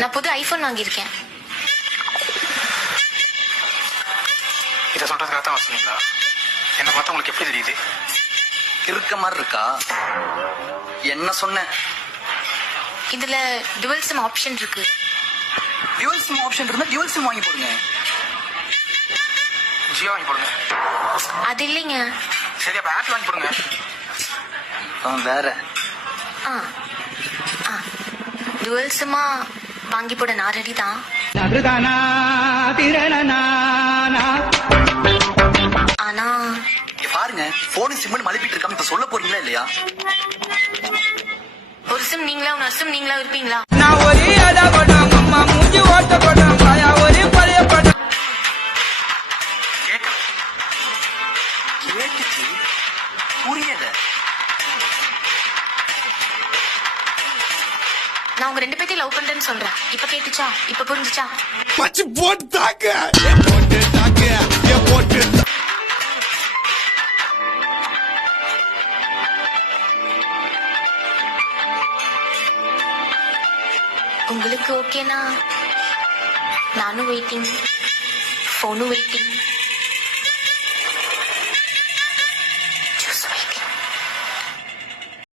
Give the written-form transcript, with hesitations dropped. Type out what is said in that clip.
நான் புது ஐபோன் வாங்கியிருக்கேன். இதை சொல்றதுக்காக தான் வசீங்களா? என்ன பார்த்தா உங்களுக்கு எப்படி தெரியுது? இருக்க மாதிரி இருக்கா? என்ன சொன்ன? இதுல டுவல் சிம் ஆப்ஷன் இருக்கு. டியூவல் சிம் ஆப்ஷன் இருந்தா டியூவல் சிம் வாங்கி போடுங்க. ஜியோ வாங்கி போடுங்க. அது இல்லைங்க. சரி, அப்ப ஆப்பிள் வாங்கி போடுங்க. வேற டுவல் சிம்மா வாங்கி போட நான் ரெடி தான். ஆனா பாருங்க, போன் சிம் மலிப்பிட்டு இருக்காம இப்ப சொல்ல போறீங்களா இல்லையா? ஒரு சிம் நீங்களா இன்னொரு சிம் நீங்களா இருப்பீங்களா? நான் ஒரே அடா படம் அம்மா மூஞ்சி ஓட்ட படம் பாயா ஒரே பழைய படம். கேட்டுச்சு, புரியல. நான் உங்க 2 பேத்தையும் லவ் பண்றேன்னு சொல்றேன். இப்ப கேட்டுச்சா? இப்ப புரிஞ்சுச்சா? உங்களுக்கு ஓகேனா நானும் வெயிட்டிங், போனும் வெயிட்டிங்.